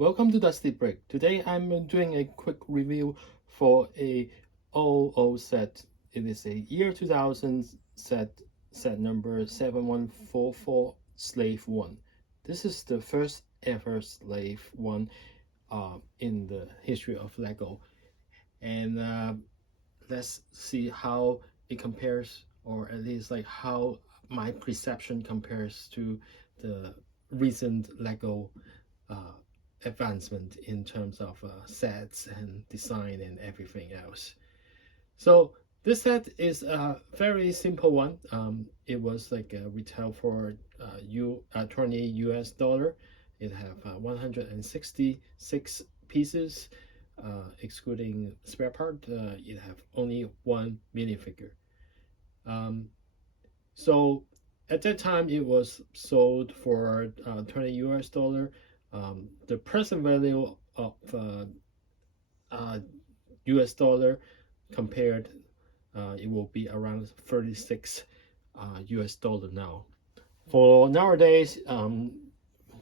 Welcome to Dusty Brick. Today I'm doing a quick review for a 00 set. It is a year 2000 set number 7144 Slave 1. This is the first ever Slave 1 in the history of Lego. And let's see how it compares, or at least like how my perception compares to the recent Lego advancement in terms of sets and design and everything else. So this set is a very simple one. It was like a retail for 28 US dollar. It have 166 pieces, excluding spare part. It have only one minifigure. So at that time it was sold for 20 US dollar. The present value of US dollar compared, it will be around 36 US dollar now. For nowadays,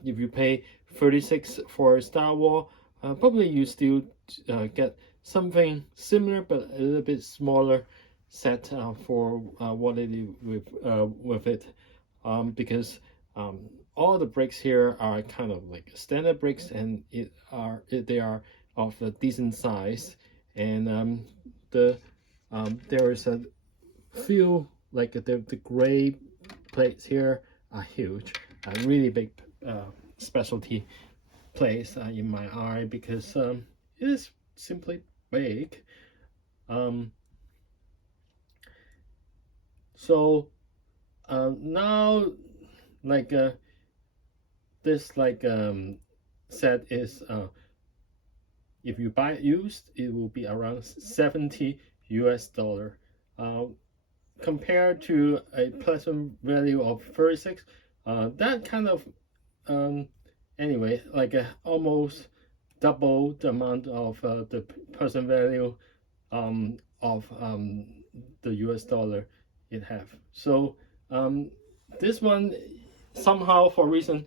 if you pay 36 for Star Wars, probably you still get something similar but a little bit smaller set for what it is with it, because all the bricks here are kind of like standard bricks, and they are of a decent size, and there is a few like the gray plates here are huge, a really big specialty place in my eye, because it is simply big. So now like this set is if you buy it used, it will be around 70 US dollar, compared to a present value of 36. That kind of anyway, like almost double the amount of the present value of the US dollar it have. So this one somehow, for reason,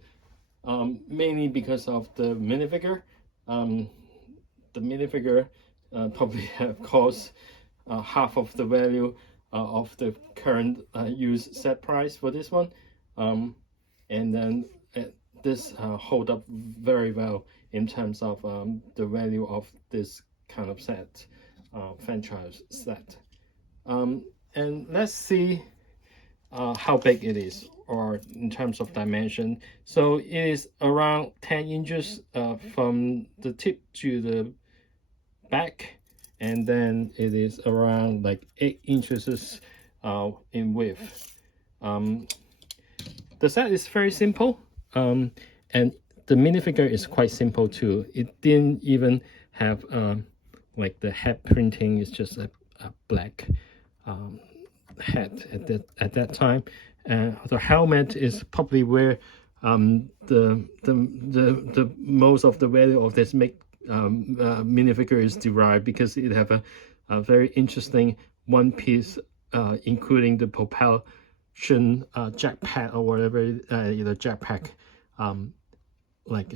mainly because of the minifigure, the minifigure probably have cost half of the value of the current used set price for this one, and then this hold up very well in terms of the value of this kind of set, franchise set. And let's see how big it is, or in terms of dimension. So it is around 10 inches from the tip to the back, and then it is around like 8 inches in width. The set is very simple, and the minifigure is quite simple too. It didn't even have like the head printing. It's just a black head at that time. The helmet is probably where the most of the value of this minifigure is derived, because it have a very interesting one piece, including the propulsion jetpack or whatever, the jetpack, like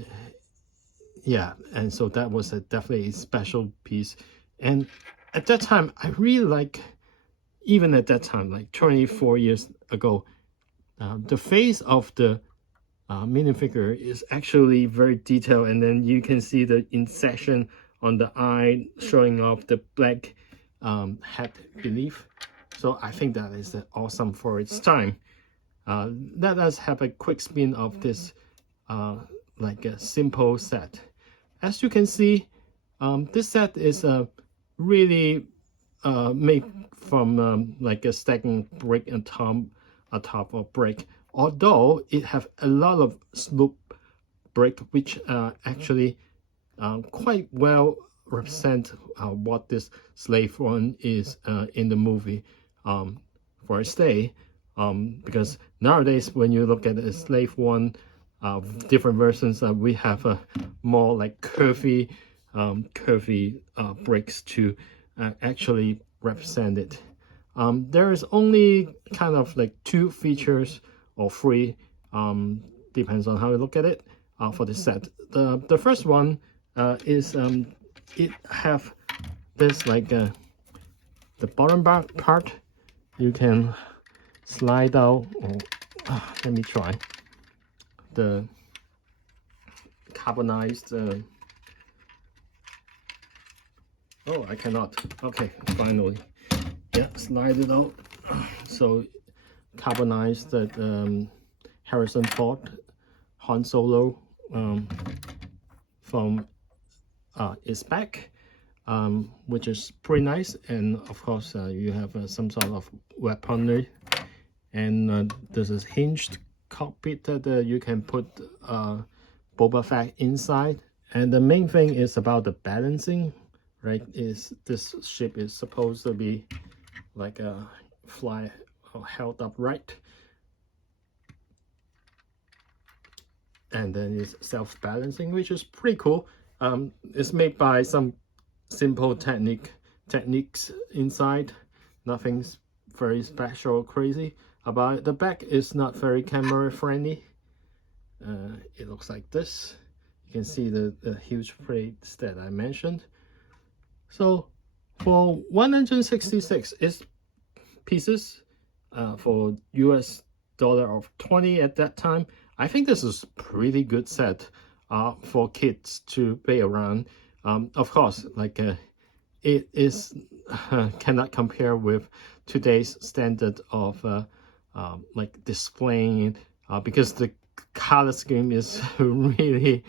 yeah. And so that was definitely a special piece. And at that time I really like, even at that time, like 24 years ago, the face of the minifigure is actually very detailed, and then you can see the insection on the eye showing off the black head beneath. So I think that is awesome for its time. Let us have a quick spin of this like a simple set. As you can see, this set is really made from like a stacking brick on top of brick, although it have a lot of slope brick, which actually quite well represent what this Slave One is in the movie for a stay, because nowadays when you look at a Slave One, different versions, we have a more like curvy bricks to actually represent it. There is only kind of like 2 features or 3, depends on how you look at it. for this set. The first one is it have this like the bottom part you can slide out. Let me try the carbonized. Oh, I cannot. Okay, finally. Yeah, slide it out. So carbonized that Harrison Ford Han Solo from is back, which is pretty nice. And of course, you have some sort of weaponry, and there's a hinged cockpit that you can put Boba Fett inside. And the main thing is about the balancing, right? Is this ship is supposed to be like a fly or held upright, and then it's self-balancing, which is pretty cool. It's made by some simple techniques inside. Nothing's very special or crazy about it. The back is not very camera friendly. It looks like this. You can see the huge plates that I mentioned. So for 166 pieces for US dollar of 20 at that time, I think this is pretty good set for kids to play around. Of course, like it is cannot compare with today's standard of like displaying because the color scheme is really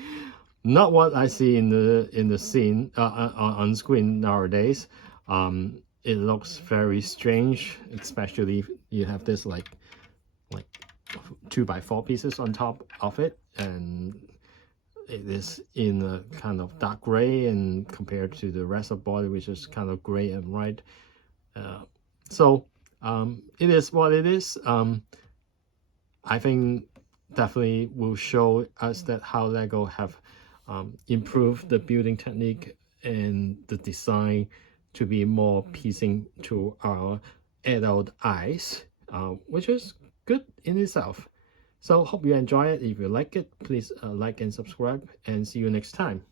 not what I see in the scene on screen nowadays. It looks very strange, especially if you have this like 2x4 pieces on top of it, and it is in a kind of dark gray, and compared to the rest of the body, which is kind of gray and white. So it is what it is. I think definitely will show us that how Lego have improved the building technique and the design to be more pleasing to our adult eyes, which is good in itself. So hope you enjoy it. If you like it, please like and subscribe, and see you next time.